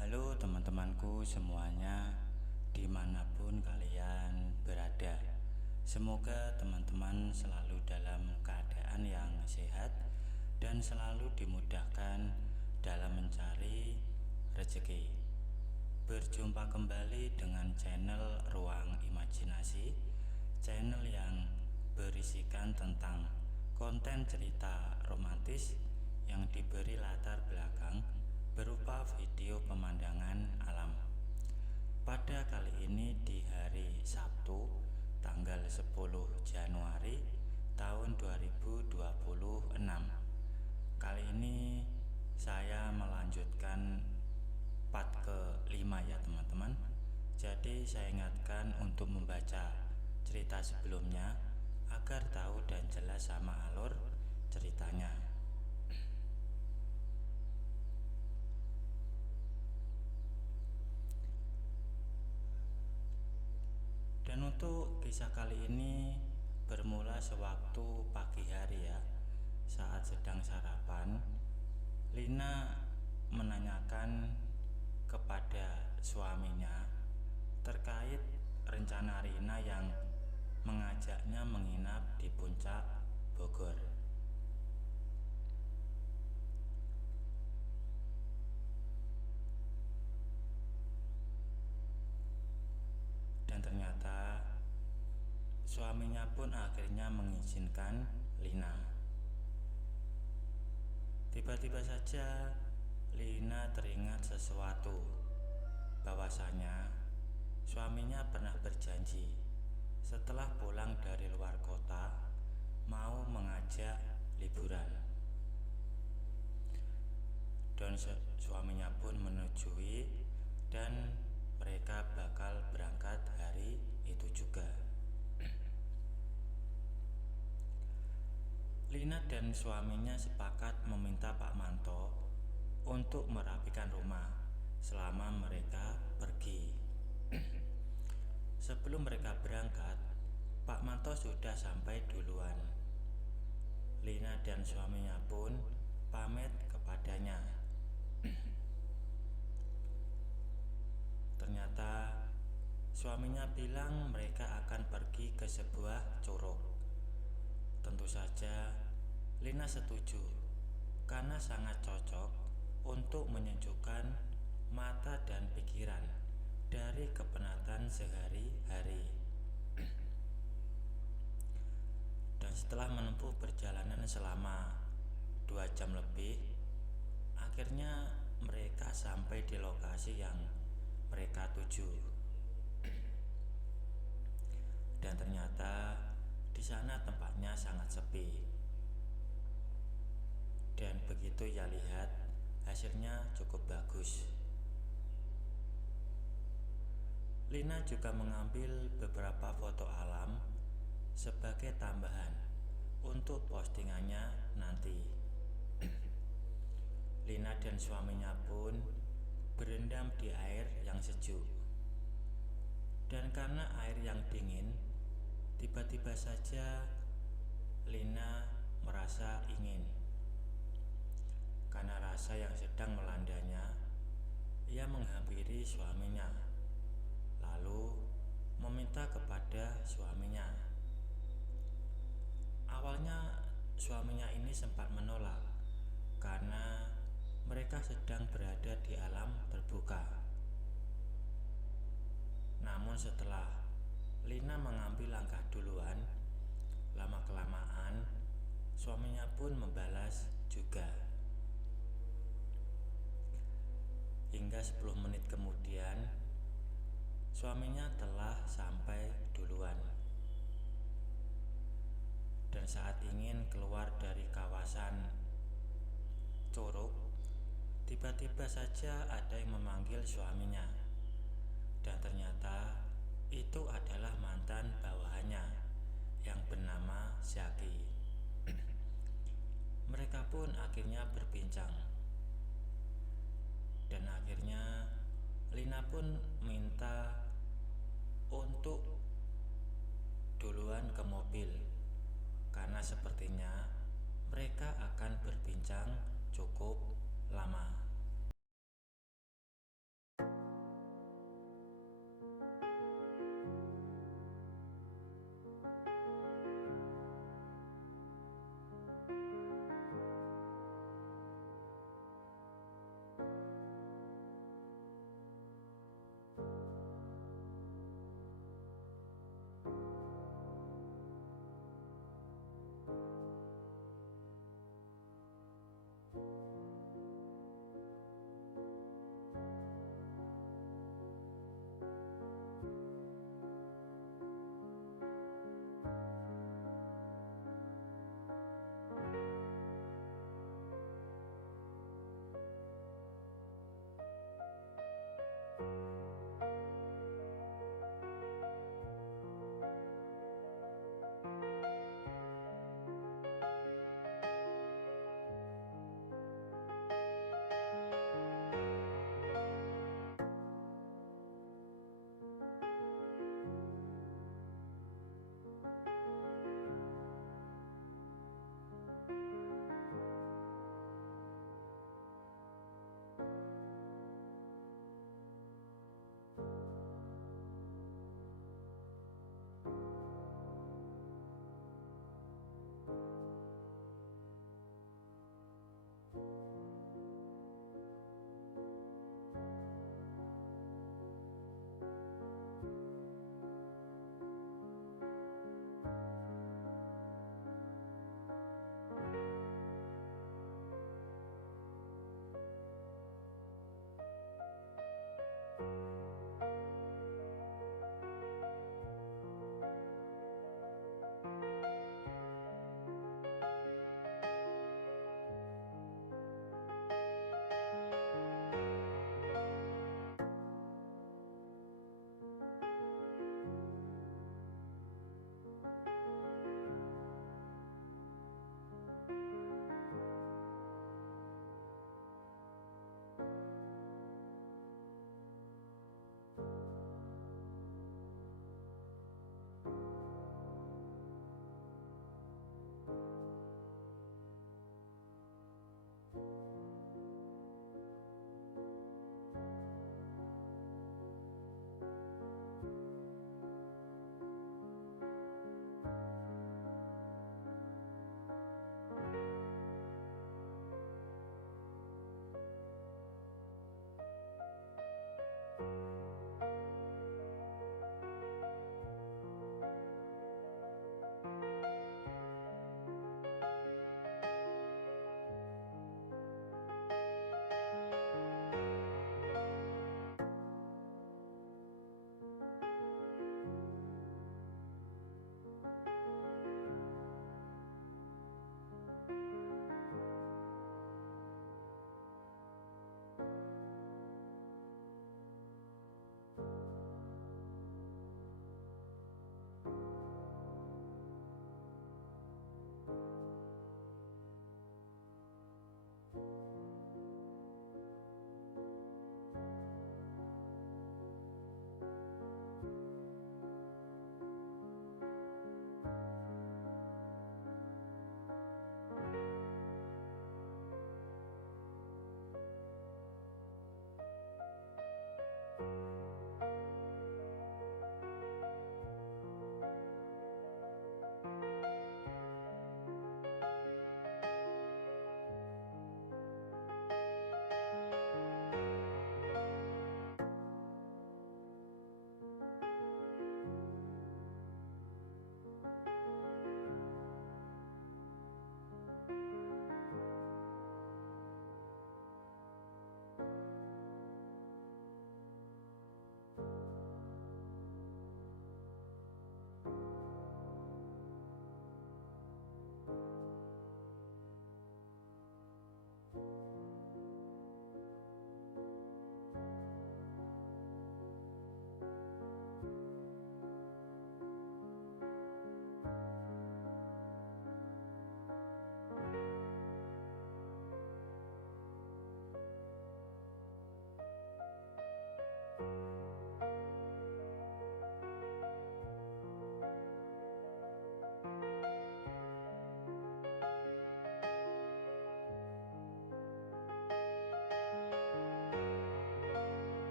Halo teman-temanku semuanya, dimanapun kalian berada. Semoga teman-teman selalu dalam keadaan yang sehat dan selalu dimudahkan dalam mencari rezeki. Berjumpa kembali dengan channel Ruang Imajinasi, channel yang berisikan tentang konten cerita romantis yang diberi latar belakang berupa video pemandangan alam. Pada kali ini di hari Sabtu tanggal 10 Januari tahun 2026. Kali ini saya melanjutkan part ke-5 ya teman-teman. Jadi saya ingatkan untuk membaca cerita sebelumnya agar tahu dan jelas sama alur ceritanya. Dan untuk kisah kali ini bermula sewaktu pagi hari ya. Saat sedang sarapan, Lina menanyakan kepada suaminya terkait rencana Rina yang mengajaknya menginap di puncak Bogor. Dan ternyata suaminya pun akhirnya mengizinkan Lina. Tiba-tiba saja Lina teringat sesuatu, bahwasanya suaminya pernah berjanji setelah pulang dari luar kota mau mengajak liburan. Dan suaminya pun menyetujui dan mereka bakal berangkat hari itu juga. Lina dan suaminya sepakat meminta Pak Manto untuk merapikan rumah selama mereka pergi. Sebelum mereka berangkat, Pak Manto sudah sampai duluan. Lina dan suaminya pun pamit kepadanya. Ternyata suaminya bilang mereka akan pergi ke sebuah curug. Tentu saja Lina setuju karena sangat cocok untuk menyejukkan mata dan pikiran dari kepenatan sehari-hari. Dan setelah menempuh perjalanan selama 2 jam lebih, akhirnya mereka sampai di lokasi yang mereka tuju. Dan ternyata di sana tempatnya sangat sepi. Dan begitu ia lihat, hasilnya cukup bagus. Lina juga mengambil beberapa foto alam sebagai tambahan untuk postingannya nanti. Lina dan suaminya pun berendam di air yang sejuk. Dan karena air yang dingin, tiba-tiba saja Lina merasa ingin. Karena rasa yang sedang melandanya, ia menghampiri suaminya, lalu meminta kepada suaminya. Awalnya suaminya ini sempat menolak karena mereka sedang berada di alam terbuka. Namun setelah Lina mengambil langkah duluan, lama-kelamaan suaminya pun membalas juga. Hingga 10 menit kemudian, suaminya telah sampai duluan. Dan saat ingin keluar dari kawasan curug, tiba-tiba saja ada yang memanggil suaminya. Dan ternyata itu adalah mantan bawahannya yang bernama Zaki. Mereka pun akhirnya berbincang akhirnya Lina pun minta untuk duluan ke mobil karena sepertinya mereka akan berbincang cukup lama.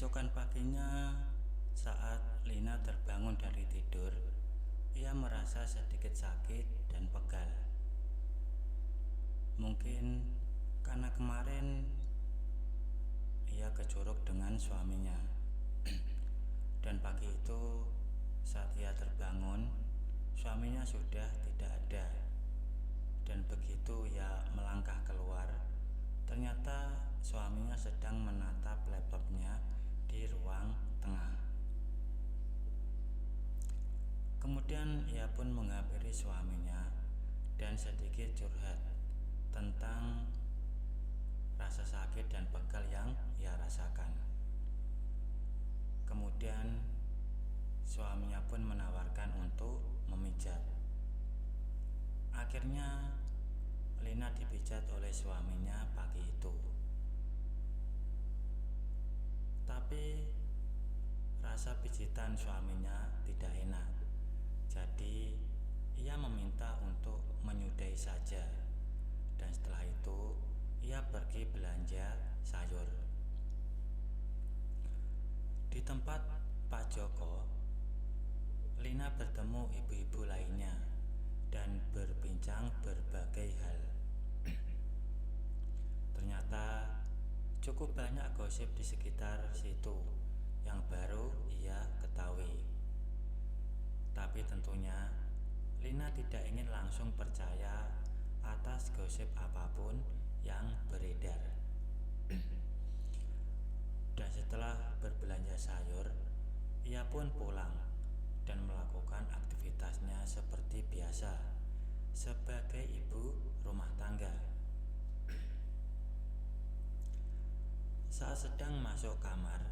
Keesokan paginya, saat Lina terbangun dari tidur, ia merasa sedikit sakit dan pegal. Mungkin karena kemarin ia ke Curug dengan suaminya. Dan pagi itu, saat ia terbangun, suaminya sudah tidak ada. Dan begitu ia melangkah keluar, ternyata suaminya sedang menatap laptopnya di ruang tengah. Kemudian ia pun menghampiri suaminya dan sedikit curhat tentang rasa sakit dan pegal yang ia rasakan. Kemudian suaminya pun menawarkan untuk memijat. Akhirnya Lina dipijat oleh suaminya pagi itu. Tapi rasa pijitan suaminya tidak enak. Jadi ia meminta untuk menyudahi saja. Dan setelah itu ia pergi belanja sayur. Di tempat Pak Joko, Lina bertemu ibu-ibu lainnya dan berbincang berbagai hal. Ternyata cukup banyak gosip di sekitar situ yang baru ia ketahui. Tapi tentunya Lina tidak ingin langsung percaya atas gosip apapun yang beredar. Dan setelah berbelanja sayur, ia pun pulang dan melakukan aktivitasnya seperti biasa sebagai ibu rumah tangga. Saat sedang masuk kamar,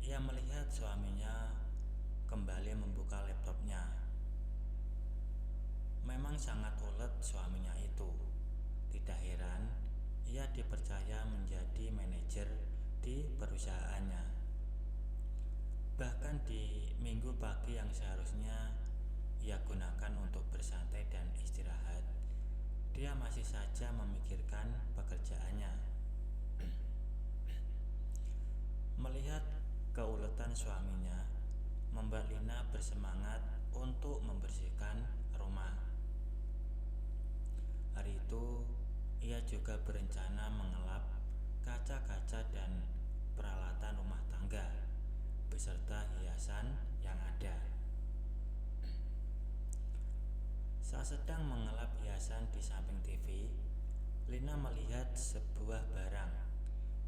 ia melihat suaminya kembali membuka laptopnya. Memang sangat ulet suaminya itu. Tidak heran ia dipercaya menjadi manajer di perusahaannya. Bahkan di minggu pagi yang seharusnya ia gunakan untuk bersantai dan istirahat, dia masih saja memikirkan pekerjaannya. Melihat keuletan suaminya membuat Lina bersemangat untuk membersihkan rumah. Hari itu ia juga berencana mengelap kaca-kaca dan peralatan rumah tangga beserta hiasan yang ada. Saat sedang mengelap hiasan di samping TV, Lina melihat sebuah barang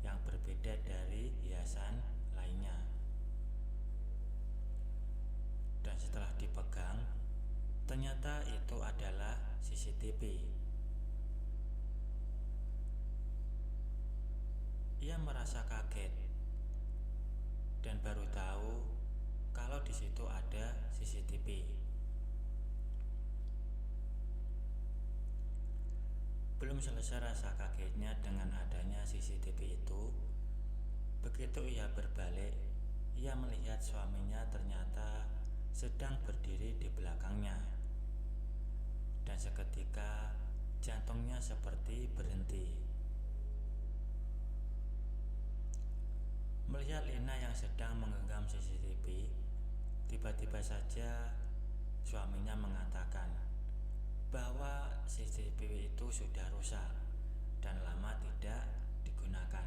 yang berbeda dari hiasan lainnya. Dan setelah dipegang, ternyata itu adalah CCTV. Ia merasa kaget dan baru tahu kalau di situ ada CCTV. Belum selesai rasa kagetnya dengan adanya CCTV itu, begitu ia berbalik, ia melihat suaminya ternyata sedang berdiri di belakangnya. Dan seketika jantungnya seperti berhenti. Melihat Lina yang sedang menggenggam CCTV, tiba-tiba saja suaminya mengatakan bahwa CCTV itu sudah rusak dan lama tidak digunakan.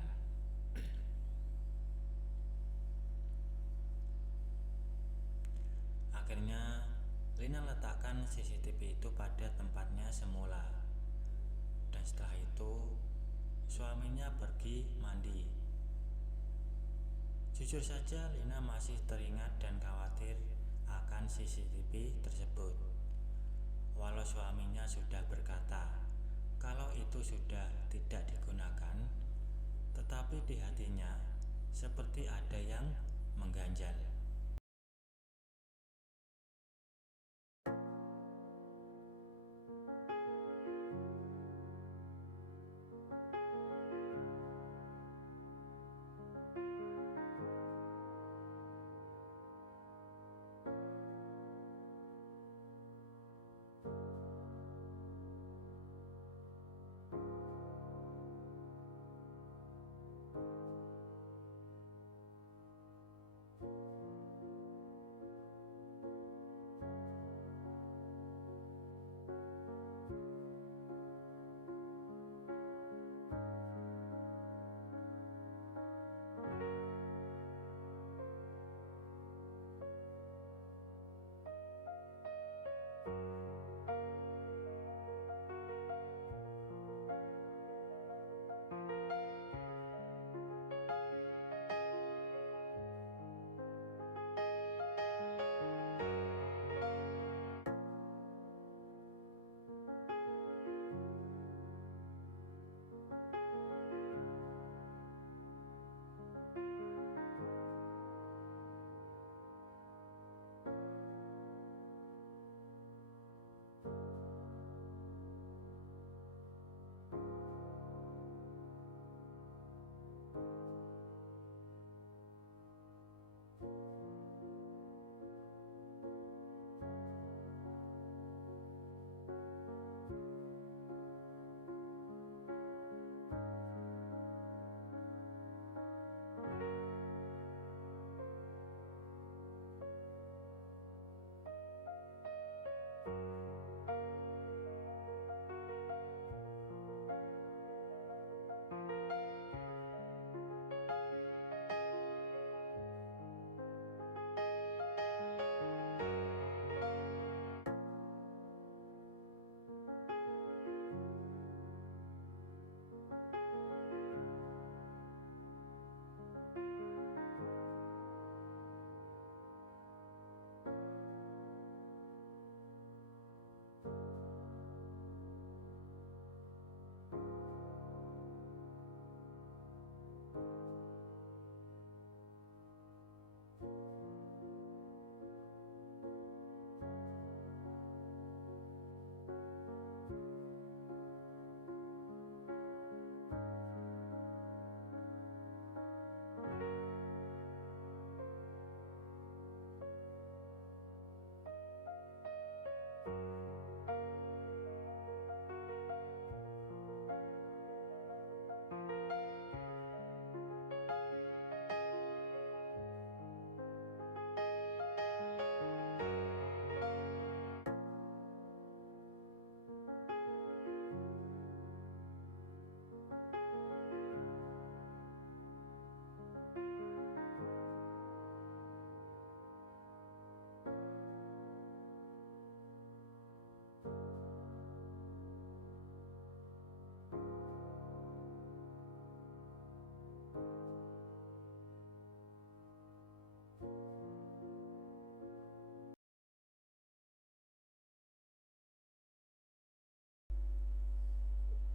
Akhirnya Lina letakkan CCTV itu pada tempatnya semula. Dan setelah itu suaminya pergi mandi. Jujur saja Lina masih teringat dan khawatir akan CCTV tersebut. Walau suaminya sudah berkata kalau itu sudah tidak digunakan, tetapi di hatinya seperti ada yang mengganjal.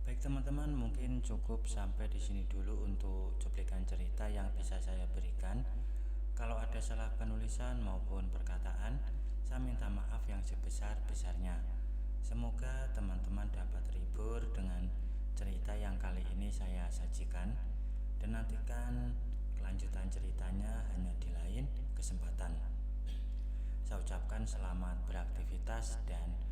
Baik teman-teman, mungkin cukup sampai di sini dulu untuk cuplikan cerita yang bisa saya berikan. Kalau ada salah penulisan maupun perkataan, saya minta maaf yang sebesar-besarnya. Semoga teman-teman dapat terhibur dengan cerita yang kali ini saya sajikan, dan nantikan kelanjutan ceritanya hanya di lain kesempatan. Saya ucapkan selamat beraktivitas dan